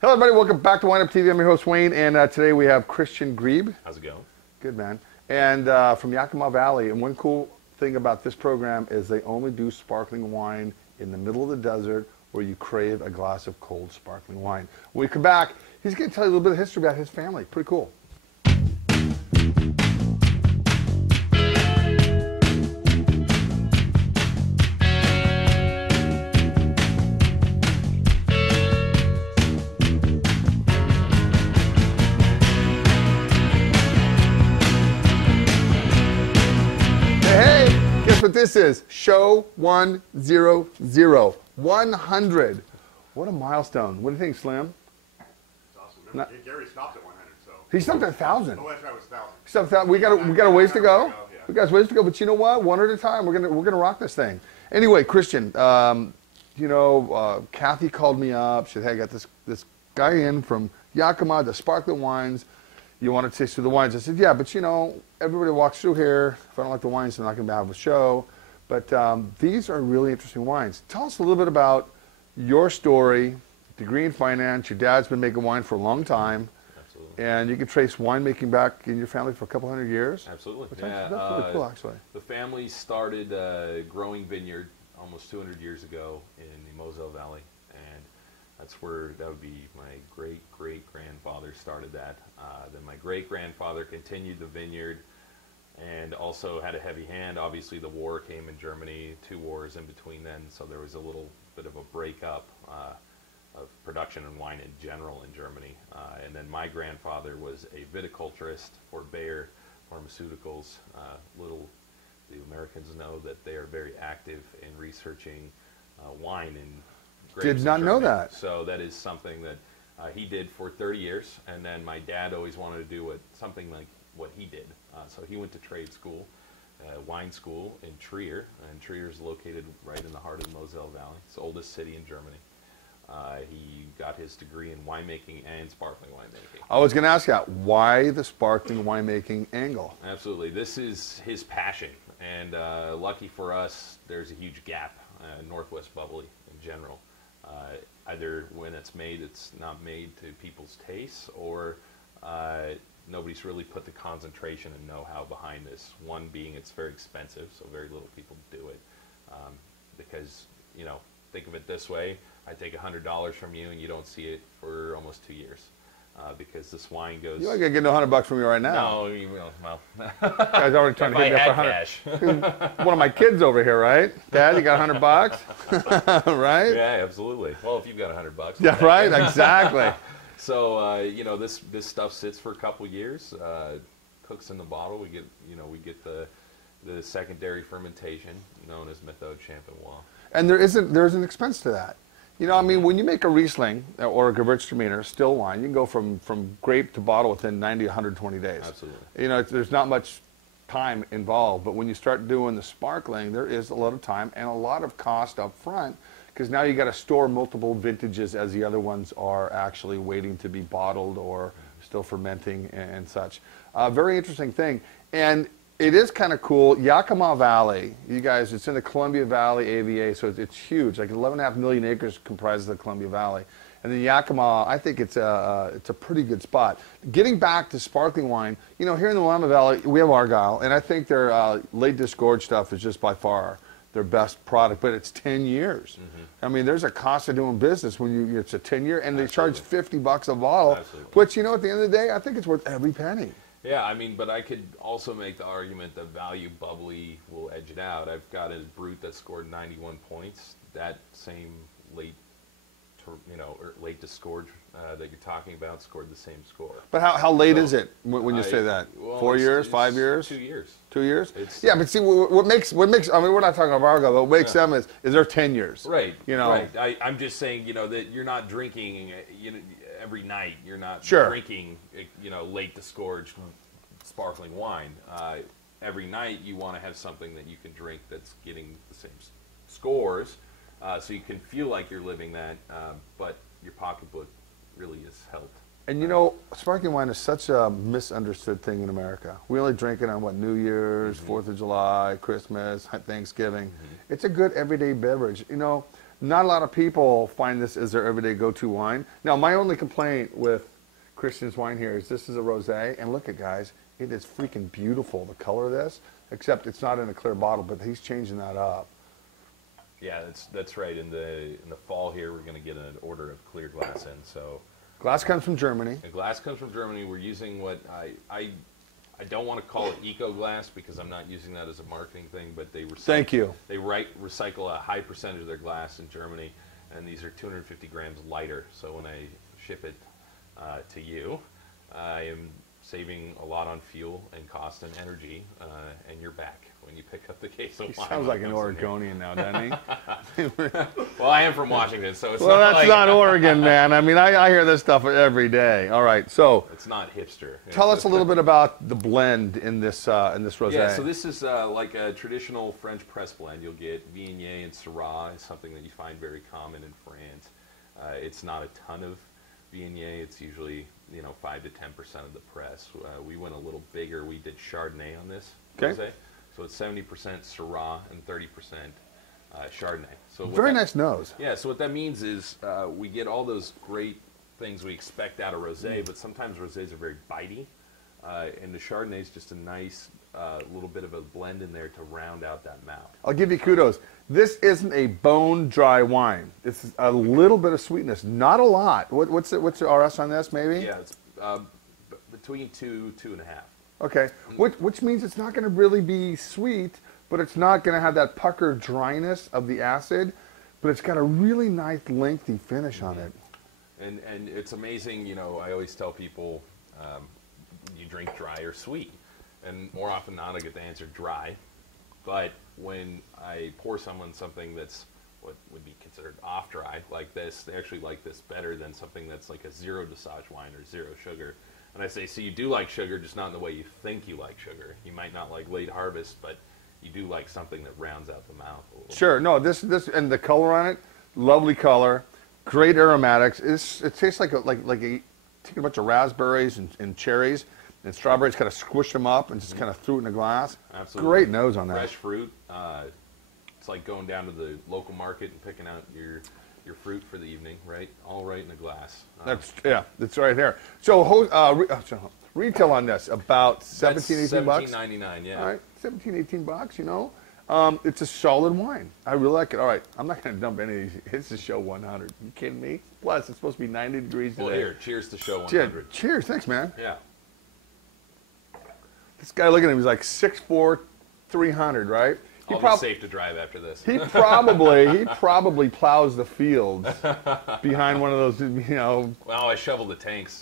Hello, everybody. Welcome back to WineupTV. I'm your host, Wayne, and today we have Christian Grieb. How's it going? Good, man. And from Yakima Valley. And one cool thing about this program is they only do sparkling wine in the middle of the desert where you crave a glass of cold sparkling wine. When we come back, he's going to tell you a little bit of history about his family. Pretty cool. What this is, show 100, 100. What a milestone. What do you think, Slim? It's awesome. Gary stopped at 100, so. He stopped at 1,000. Oh, that's right, it was 1,000. He stopped at 1,000. We got a ways to go. Yeah. We got a ways to go, but you know what? One at a time. We're gonna rock this thing. Anyway, Christian, Kathy called me up. She said, "Hey, I got this guy in from Yakima, the sparkling wines. You want to taste through the wines?" I said, "Yeah, but everybody walks through here. If I don't like the wines, I'm not going to have a show." But these are really interesting wines. Tell us a little bit about your story, degree in finance. Your dad's been making wine for a long time. Absolutely. And you can trace winemaking back in your family for a couple hundred years. Absolutely. That's really cool, actually. The family started growing vineyard almost 200 years ago in the Moselle Valley. And that would be my great-great-grandfather started that. Then my great-grandfather continued the vineyard and also had a heavy hand. Obviously, the war came in Germany, 2 wars in between then, so there was a little bit of a breakup of production and wine in general in Germany. And then my grandfather was a viticulturist for Bayer Pharmaceuticals. The Americans know that they are very active in researching wine and grapes. Did not know that. So that is something that he did for 30 years, and then my dad always wanted to do something like what he did. So he went to trade school, wine school in Trier, and Trier is located right in the heart of the Moselle Valley. It's the oldest city in Germany. He got his degree in winemaking and sparkling winemaking. I was going to ask you, why the sparkling winemaking angle? Absolutely. This is his passion, and lucky for us, there's a huge gap in Northwest Bubbly in general. Either when it's made, it's not made to people's tastes, or nobody's really put the concentration and know-how behind this. One being it's very expensive, so very little people do it. Because, think of it this way, I take $100 from you and you don't see it for almost 2 years. Because this wine goes... You ain't going to get no $100 from me right now. No, well... Guy's already trying to hit me up for cash. One of my kids over here, right? Dad, you got $100? Right? Yeah, absolutely. Well, if you've got $100. Yeah, right? Exactly. So, this stuff sits for a couple years, cooks in the bottle. We get the secondary fermentation known as méthode champenoise. And there is an expense to that. When you make a Riesling or a Gewürztraminer, still wine, you can go from grape to bottle within 90 to 120 days. Absolutely. There's not much time involved, but when you start doing the sparkling, there is a lot of time and a lot of cost up front, because now you got to store multiple vintages as the other ones are actually waiting to be bottled or still fermenting and such. Very interesting thing. And it is kind of cool. Yakima Valley, you guys, it's in the Columbia Valley AVA, so it's huge. Like 11.5 million acres comprises the Columbia Valley. And then Yakima, I think it's a pretty good spot. Getting back to sparkling wine, here in the Willamette Valley, we have Argyle, and I think their late disgorged stuff is just by far their best product, but it's 10 years. Mm-hmm. There's a cost of doing business when it's a 10-year, and they charge $50 a bottle, which, at the end of the day, I think it's worth every penny. Yeah, but I could also make the argument that value bubbly will edge it out. I've got a brut that scored 91 points. That same late disgorge that you're talking about scored the same score. But how late is it when you say that? Well, 4 years, 5 years? 2 years. 2 years? Yeah, but see, what makes, we're not talking about Argo, but what makes them is they're 10 years. Right, right. I'm just saying, that you're not drinking, every night. You're not drinking, late disgorged sparkling wine. Every night you want to have something that you can drink that's getting the same scores, so you can feel like you're living that, but your pocketbook really is helped. And sparkling wine is such a misunderstood thing in America. We only drink it on New Year's, 4th of July, Christmas, Thanksgiving. It's a good everyday beverage. Not a lot of people find this as their everyday go-to wine. Now, my only complaint with Christian's wine here is this is a rosé, and look at guys, it is freaking beautiful, the color of this, except it's not in a clear bottle, but he's changing that up. Yeah, that's right. In the fall here, we're going to get an order of clear glass in. So Glass comes from Germany. the glass comes from Germany. We're using what I don't want to call it eco glass because I'm not using that as a marketing thing, but they recycle, Thank you. They recycle a high percentage of their glass in Germany, and these are 250 grams lighter. So when I ship it to you, I am saving a lot on fuel and cost and energy, and you're back when you pick up the case of He wine. sounds like an Oregonian now, doesn't he? Well, I am from Washington, so it's Well, not that's like, not Oregon, man. I mean, I hear this stuff every day. All right, so it's not hipster. tell us a little bit about the blend in this rosé. Yeah, so this is like a traditional French press blend. You'll get Viognier and Syrah. It's something that you find very common in France. It's not a ton of Viognier. It's usually 5 to 10% of the press. We went a little bigger. We did Chardonnay on this rosé. So it's 70% Syrah and 30% Chardonnay. So Very nice nose. Yeah, so what that means is we get all those great things we expect out of rosé, but sometimes rosés are very bitey, and the Chardonnay is just a nice little bit of a blend in there to round out that mouth. I'll give you kudos. This isn't a bone dry wine. This is a little bit of sweetness, not a lot. What's the RS on this, maybe? Yeah, it's between 2.5. Okay, which means it's not going to really be sweet, but it's not going to have that pucker dryness of the acid, but it's got a really nice lengthy finish on it. And it's amazing, I always tell people you drink dry or sweet. And more often than not, I get the answer dry. But when I pour someone something that's what would be considered off dry, like this, they actually like this better than something that's like a zero dosage wine or zero sugar. And I say, so you do like sugar, just not in the way you think you like sugar. You might not like late harvest, but you do like something that rounds out the mouth a little Sure, no, this and the color on it, lovely color, great aromatics. It tastes like take a bunch of raspberries and cherries and strawberries, kind of squish them up and just kind of threw it in a glass. Absolutely. Great nose on that. Fresh fruit. It's like going down to the local market and picking out your fruit for the evening, right? All right in a glass. That's right here. So retail on this about 17, 18 bucks. $17.99, yeah. All right, 17, 18 bucks. It's a solid wine. I really like it. All right, I'm not going to dump any of these. It's a show 100. You kidding me? Plus, it's supposed to be 90 degrees today. Well, here, cheers to show 100. Cheers, thanks, man. Yeah. This guy, look at him. He's like 6'4", 300, right? I'll be safe to drive after this. He probably plows the fields behind one of those, Well, I shoveled the tanks.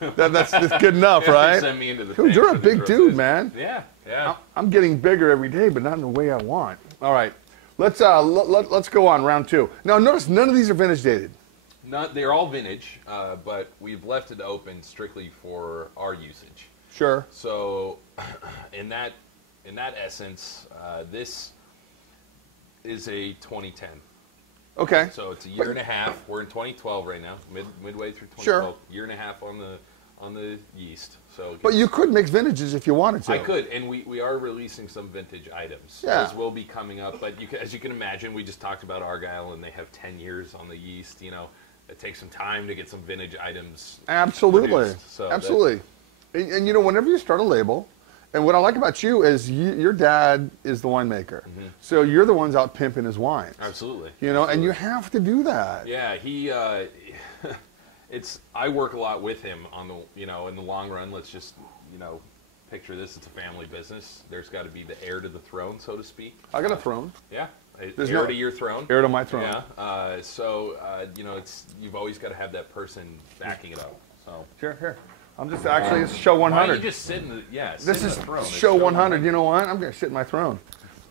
That's good enough, right? Send me into the Dude, tanks you're a for these big dude, rosés. man. Yeah. I'm getting bigger every day, but not in the way I want. All right, let's go on round two. Now, notice none of these are vintage dated. They're all vintage, but we've left it open strictly for our usage. Sure. So, in that essence, this is a 2010. Okay. So it's a year and a half. We're in 2012 right now, midway through 2012. Sure. Year and a half on the yeast. So. But you could mix vintages if you wanted to. I could, and we are releasing some vintage items. Yeah. Those will be coming up, but as you can imagine, we just talked about Argyle, and they have 10 years on the yeast. It takes some time to get some vintage items. Absolutely. Produced. So absolutely. And whenever you start a label, and what I like about you is your dad is the winemaker. Mm-hmm. So you're the ones out pimping his wines. Absolutely. And you have to do that. Yeah, he I work a lot with him on the, in the long run. Let's just, picture this, it's a family business. There's got to be the heir to the throne, so to speak. I got a throne. Yeah. There's heir to your throne. Heir to my throne. Yeah. You've always got to have that person backing it up. So. Here. I'm just actually, it's show 100. Why don't you just sit in the, This in is the throne. show 100. You know what? I'm going to sit in my throne.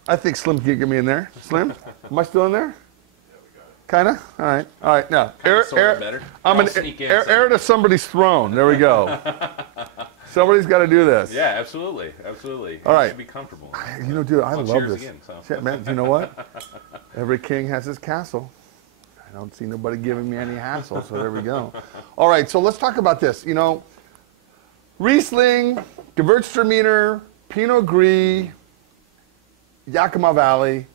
I think Slim can get me in there. Slim? Am I still in there? Yeah, we got it. Kind of? All right. Now, better. I'm an heir to somebody's throne. There we go. Somebody's got to do this. Yeah, absolutely. All right. You should be comfortable. Dude, I love cheers this. again, so. Shit, man, you know what? Every king has his castle. I don't see nobody giving me any hassle, so there we go. All right, so let's talk about this. Riesling, Gewürztraminer, Pinot Gris, Yakima Valley.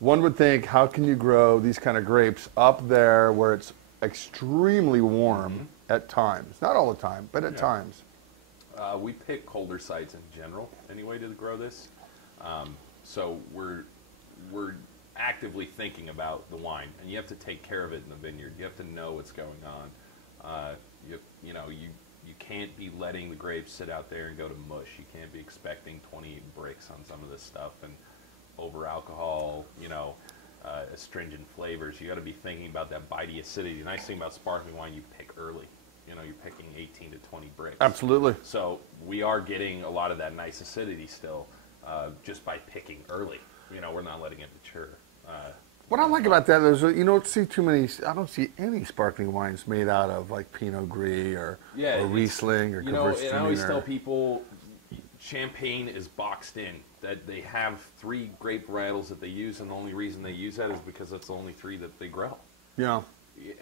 one would think, how can you grow these kind of grapes up there where it's extremely warm at times? Not all the time, but at times. We pick colder sites in general anyway to grow this. So we're actively thinking about the wine, and you have to take care of it in the vineyard. You have to know what's going on. You can't be letting the grapes sit out there and go to mush. You can't be expecting 28 bricks on some of this stuff and over alcohol, astringent flavors. You got to be thinking about that bitey acidity. The nice thing about sparkling wine, you pick early. You're picking 18 to 20 bricks. Absolutely. So we are getting a lot of that nice acidity still just by picking early. We're not letting it mature. What I like about that is you don't see too many. I don't see any sparkling wines made out of like Pinot Gris or Riesling or Gewürztraminer. And I always tell people, Champagne is boxed in. That they have 3 grape varietals that they use, and the only reason they use that is because that's the only 3 that they grow. Yeah.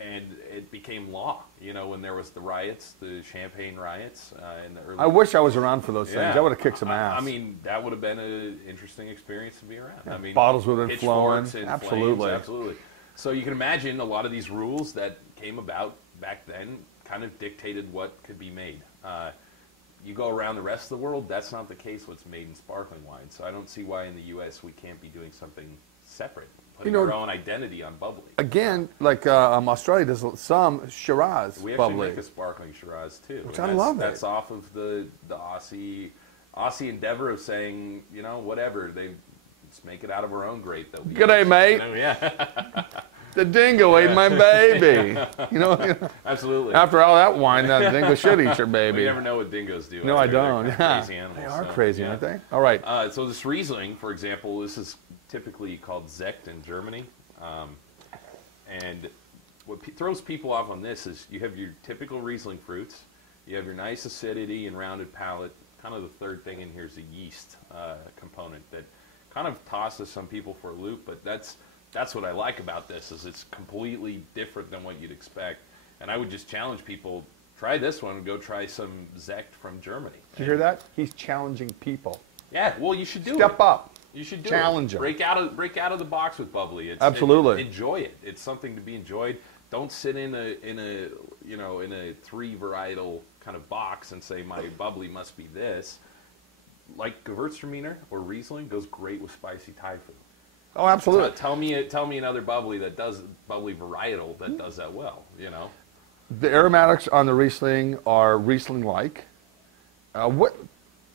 And it became law, when there was the riots, the Champagne riots in the early. I wish I was around for those things. I would have kicked some ass. I mean, that would have been an interesting experience to be around. Yeah, I mean, bottles would have been flowing. Absolutely, flames, absolutely. So you can imagine a lot of these rules that came about back then kind of dictated what could be made. You go around the rest of the world, that's not the case. What's made in sparkling wine. So I don't see why in the U.S. we can't be doing something separate. Putting our own identity on bubbly. Again, like Australia does some Shiraz we bubbly. actually make a sparkling Shiraz too. Which I love. That's off of the Aussie endeavor of saying, whatever, let's make it out of our own grape. That we G'day, use. mate. Yeah. The dingo ate my baby. Absolutely. After all that wine, that dingo should eat your baby. We never know what dingoes do. No, I don't. Yeah. Crazy animals. They are crazy, aren't they? All right. So this Riesling, for example, this is typically called Sekt in Germany. And what throws people off on this is you have your typical Riesling fruits, you have your nice acidity and rounded palate. Kind of the third thing in here is a yeast component that kind of tosses some people for a loop, but that's what I like about this, is it's completely different than what you'd expect. And I would just challenge people, try this one and go try some Sekt from Germany. Did you hear that? He's challenging people. Yeah, well, you should do it. Step up. You should do Challenge it. them. Break out of the box with bubbly. Absolutely. Enjoy it. It's something to be enjoyed. Don't sit in a 3 varietal kind of box and say my bubbly must be this. Like Gewürztraminer or Riesling goes great with spicy Thai food. Oh, absolutely. Tell me another bubbly varietal that does that well. The aromatics on the Riesling are Riesling-like. What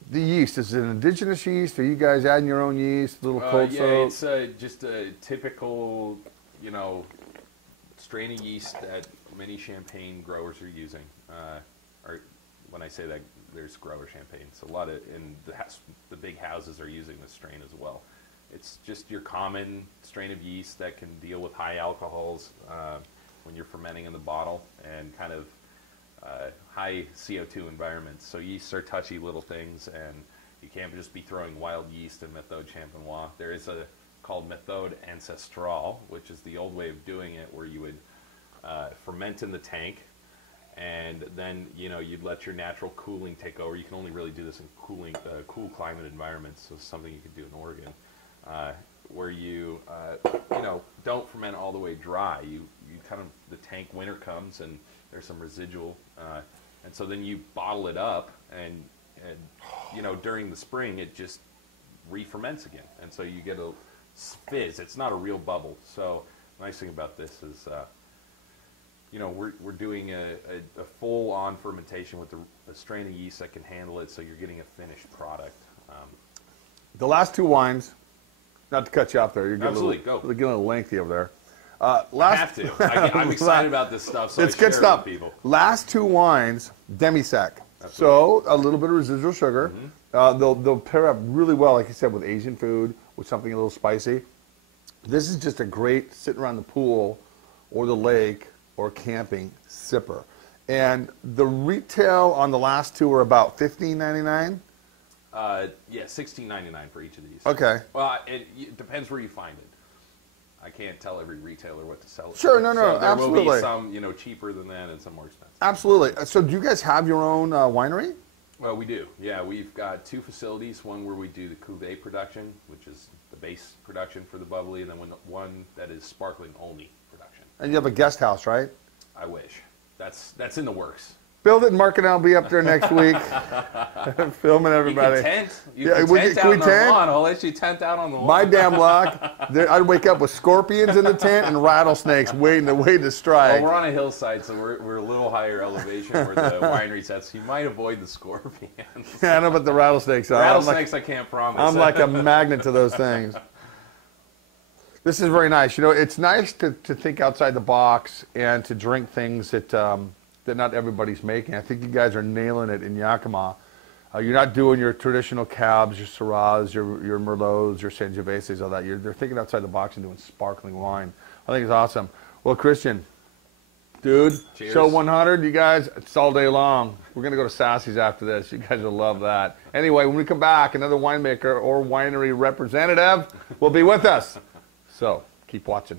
the yeast, is it an indigenous yeast? Are you guys adding your own yeast? Little cold soak? It's just a typical strain of yeast that many champagne growers are using. Or when I say that, there's grower champagne. So a lot of the big houses are using this strain as well. It's just your common strain of yeast that can deal with high alcohols when you're fermenting in the bottle and kind of high CO2 environments. So yeasts are touchy little things, and you can't just be throwing wild yeast in Méthode Champenois. There is a called Méthode Ancestrale, which is the old way of doing it, where you would ferment in the tank, and then you'd let your natural cooling take over. You can only really do this in cool climate environments. So it's something you could do in Oregon, where you don't ferment all the way dry. You kind of, the tank, winter comes and there's some residual, and so then you bottle it up, and during the spring it just re-ferments again, and so you get a fizz. It's not a real bubble. So the nice thing about this is we're doing a full-on fermentation with a strain of yeast that can handle it, so you're getting a finished product. The last 2 wines, not to cut you off there, you're getting Absolutely, you're go. getting a little lengthy over there. I have to. I'm excited about this stuff, so it's I share good stuff. it with people. Last 2 wines, demi-sec. So a little bit of residual sugar. They'll pair up really well, like you said, with Asian food, with something a little spicy. This is just a great sitting around the pool or the lake or camping sipper. And the retail on the last 2 are about $15.99. Yeah, $16.99 for each of these. Okay. Well, it depends where you find it. I can't tell every retailer what to sell it. Sure, for. no, So there absolutely. will be some, cheaper than that and some more expensive. Absolutely. So do you guys have your own winery? Well, we do. Yeah, we've got 2 facilities. One where we do the cuvee production, which is the base production for the bubbly, and then one that is sparkling only production. And you have a guest house, right? I wish. That's in the works. Build it, and Mark and I'll be up there next week, filming everybody. You can tent. You Yeah, can we tent can out we on the tent? lawn. I'll let you tent out on the lawn. My damn luck. I'd wake up with scorpions in the tent and rattlesnakes waiting to strike. Well, we're on a hillside, so we're a little higher elevation where the winery's at, so you might avoid the scorpions. Yeah, I know about the rattlesnakes. Rattlesnakes, I can't promise. I'm like a magnet to those things. This is very nice. You know, it's nice to think outside the box and to drink things that not everybody's making. I think you guys are nailing it in Yakima. You're not doing your traditional cabs, your Syrahs, your Merlots, your Sangioveses, all that. They're thinking outside the box and doing sparkling wine. I think it's awesome. Well, Christian, dude, cheers. show 100, you guys, it's all day long. We're going to go to Sassy's after this. You guys will love that. Anyway, when we come back, another winemaker or winery representative will be with us. So keep watching.